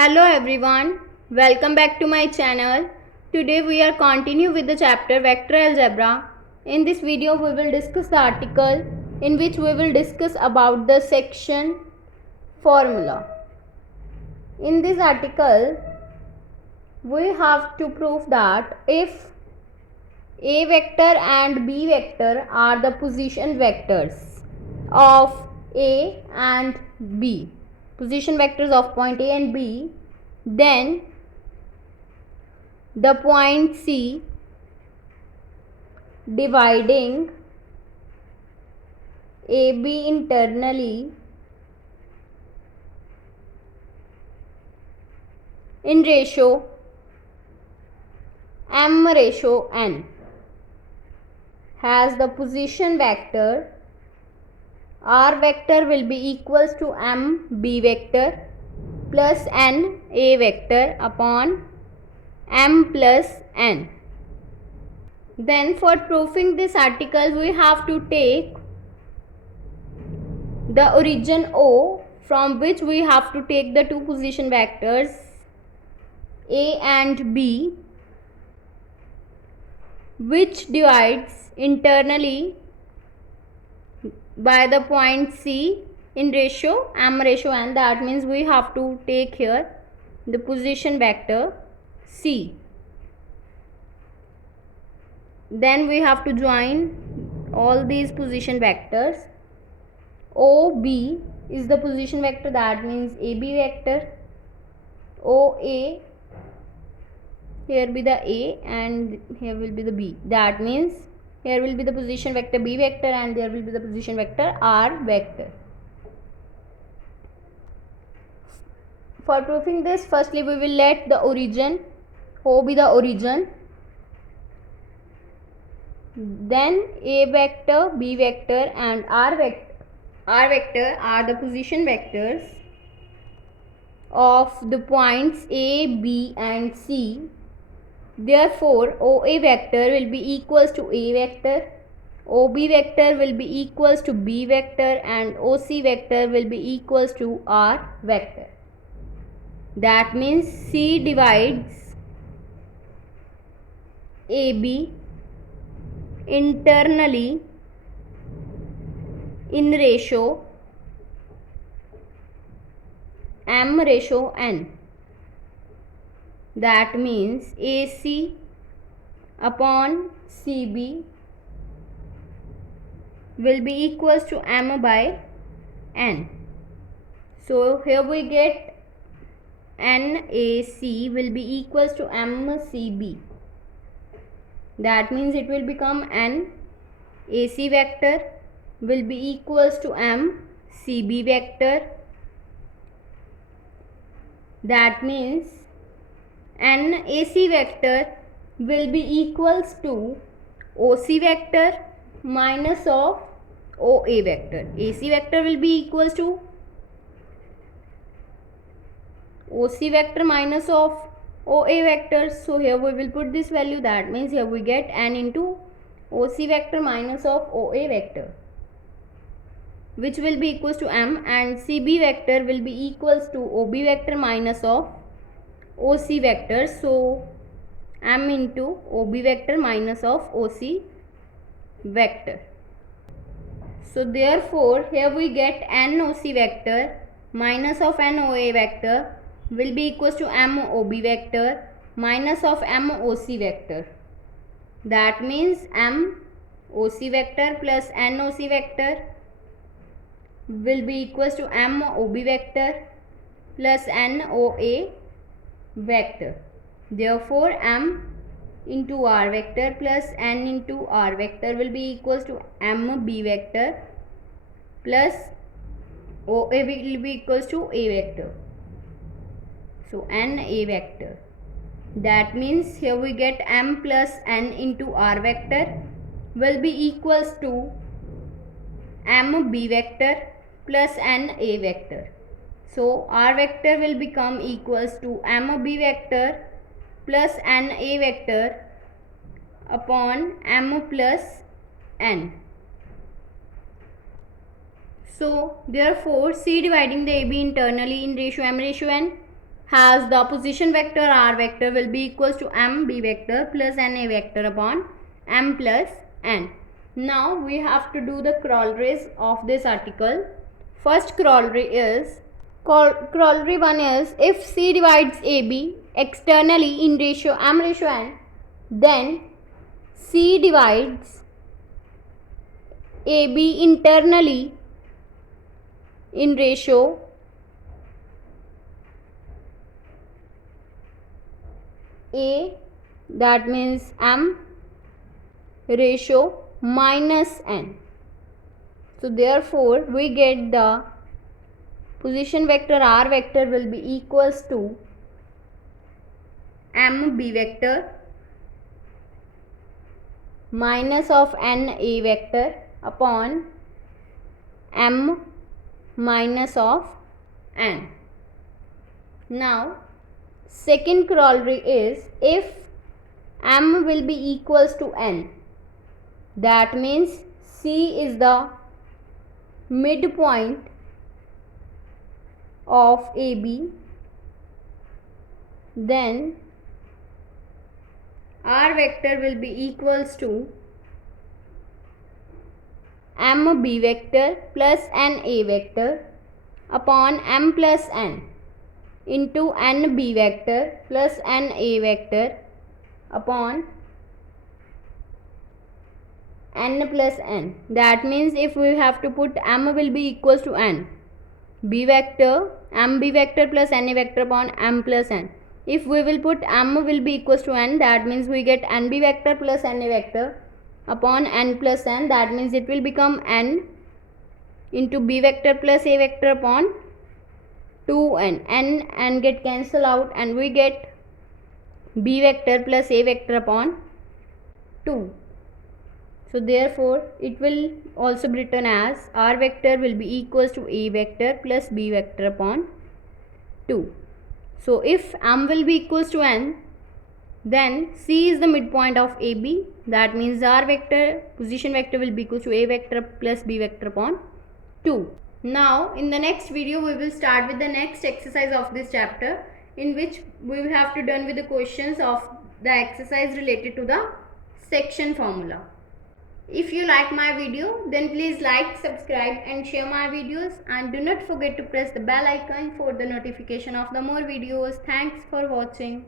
Hello everyone, welcome back to my channel. Today we are continue with the chapter Vector Algebra. In this video we will discuss the article in which we will discuss about the section formula. In this article we have to prove that if A vector and B vector are the position vectors of A and B, position vectors of point A and B, then the point C dividing AB internally in ratio m/n has the position vector R vector will be equals to m B vector plus n A vector upon m plus n. Then for proving this article we have to take the origin O, from which we have to take the two position vectors A and B, which divides internally by the point C in ratio m/n. That means we have to take here the position vector C. Then we have to join all these position vectors. OB is the position vector, that means AB vector. OA, here be the A and here will be the B, that means here will be the position vector B vector and there will be the position vector R vector. For proving this, firstly we will let the origin O be the origin, then A vector, B vector and R vector are the position vectors of the points A, B and C. Therefore, OA vector will be equals to A vector, OB vector will be equals to B vector and OC vector will be equals to R vector. That means C divides AB internally in ratio m/n. That means AC upon CB will be equals to m/n. So here we get NAC will be equals to MCB. That means it will become NAC vector will be equals to MCB vector. That means NAC vector will be equals to OC vector minus of OA vector. AC vector will be equals to OC vector minus of OA vector. So here we will put this value, that means here we get n into OC vector minus of OA vector, which will be equals to m, and CB vector will be equals to OB vector minus of OC vector. So m into OB vector minus of OC vector. So therefore here we get NOC vector minus of NOA vector will be equals to MOB vector minus of MOC vector. That means MOC vector plus NOC vector will be equals to MOB vector plus NOA vector. Therefore M into R vector plus N into R vector will be equals to MB vector plus OA will be equals to A vector. So NA vector. That means here we get M plus N into R vector will be equals to MB vector plus NA vector. So R vector will become equals to MB vector plus NA vector upon M plus N. So therefore C dividing the AB internally in ratio m/n has the position vector r vector will be equals to m b vector plus n a vector upon m plus n. Now we have to do the corollaries of this article. First corollary 1 is, if C divides AB externally in ratio m ratio n, then C divides AB internally in ratio A, that means m ratio minus n. So therefore we get the position vector r vector will be equals to m b vector minus of n a vector upon m minus of n. Now second corollary is, if m will be equals to n, that means C is the midpoint of AB, then r vector will be equals to m b vector plus n a vector upon m plus n into n b vector plus n a vector upon n plus n. That means if we have to put m will be equals to n, b vector m b vector plus n a vector upon m plus n. If we will put m will be equals to n, that means we get n b vector plus n a vector upon n plus n. That means it will become n into b vector plus a vector upon 2n. n and get cancel out and we get b vector plus a vector upon 2. So therefore it will also be written as r vector will be equals to a vector plus b vector upon 2. So if m will be equals to n, then C is the midpoint of AB, that means r vector position vector will be equals to a vector plus b vector upon 2. Now in the next video we will start with the next exercise of this chapter, in which we will have to done with the questions of the exercise related to the section formula. If you like my video, then please like, subscribe and share my videos, and do not forget to press the bell icon for the notification of the more videos. Thanks for watching.